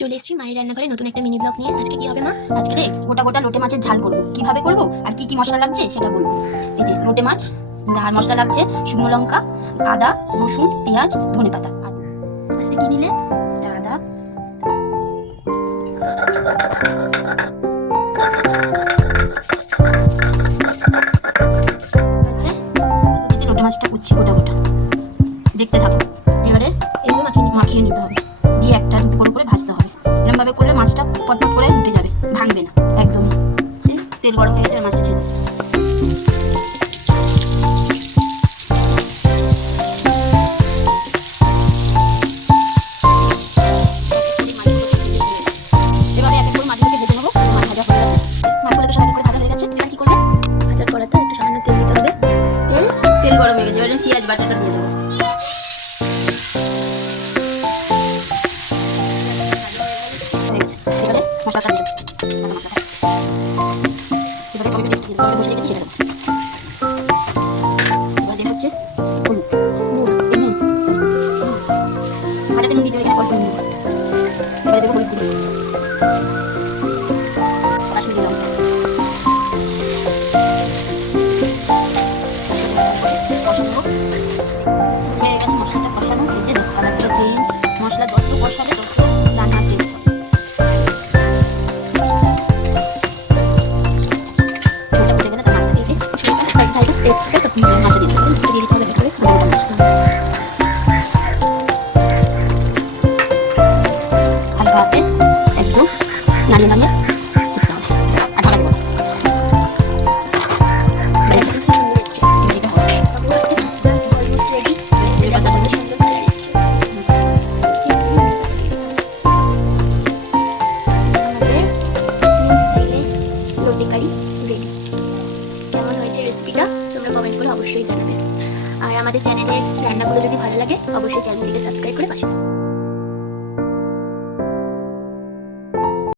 চলে এসেছি মায়ের রান্নাঘরে নতুন একটা মিনি ব্লগ নিয়ে। আজকে কি হবে মা? আজকে রে গোটা গোটা লোটে মাছের ঝাল করব। কিভাবে করব আর কি কি মশলা লাগছে সেটা বলবো। এই যে লোটে মাছ, আর মশলা লাগছে শুকনো লঙ্কা, আদা, রসুন, পেঁয়াজ, ধনেপাতা। আর আজকে কি নিলে? এটা আদা, হচ্ছে দিতে লোটে মাছটা কুচি গোটা গোটা। দেখতে থাকো। এবারে এগুলো মাখিয়ে নিতে হবে, দিয়ে একটা দুটো করে ভাজতে হবে। এরকম ভাবে করলে মাছটা পটপট করে উঠে যাবে, ভাঙবে না একদমই। তেল গরম হয়ে গেছে, আর মাছটা ছেড়ে এবারে এক এক করে মাছগুলোকে ভেজে নেবো। মাছ ভাজা হয়ে গেছে, মাছগুলোকে সব এক করে ভাজা হয়ে গেছে। এবার কি করবে? ভাজার কড়াতে একটু সামান্য তেল দিতে হবে। তেল গরম হয়ে গেছে, এবারে পেঁয়াজ বাটাটা দিয়ে দেবো। এবারে মশলাটা দিয়ে দেবো, এবারে টমেটো পেস্ট দিয়ে দেবো, বসে রেখেছি সেটা দেবো। এবার দিয়ে হচ্ছে হলুদ, নুন, ভাজাতে নুন দিয়েছি, এখানে অল্প নুন দেবো। এবারে দেবো হলুদ গুঁড়ো, কাশ্মীরি লঙ্কা, কষানো হয়ে গেছে। মশলাটা কষানো হয়েছে, দেখো কালারটা চেঞ্জ। মশলা যত কষাবে তত রান্নার টেস্ট হবে। ঝোলটা ফুটে গেলে তার মাছটা দিয়েছি, সাইড টেস্টটা তখন মাছটা দিতে হবে। মাছটা দিয়ে দিতে হবে ভেতরে গোটা মাছ। হালকা হাতে একদম নাড়িয়ে নাড়িয়ে করতে হবে, আর ঢাকা দেবো না। এবার একটা কিন্তু নিয়ে এসেছি। এবার এটা হবে। বাবু আজকে মাছটা অলমোস্ট রেডি। এবার কত তারপরে সুন্দর কালার এসেছে। আমাদের নিউ স্টাইলে লোটে কারি রেডি। কেমন হয়েছে রেসিপিটা তোমরা কমেন্ট করে অবশ্যই জানাবে। আর আমাদের চ্যানেলের রান্নাগুলো যদি ভালো লাগে অবশ্যই চ্যানেলটিকে সাবস্ক্রাইব করে পাশে থাকো।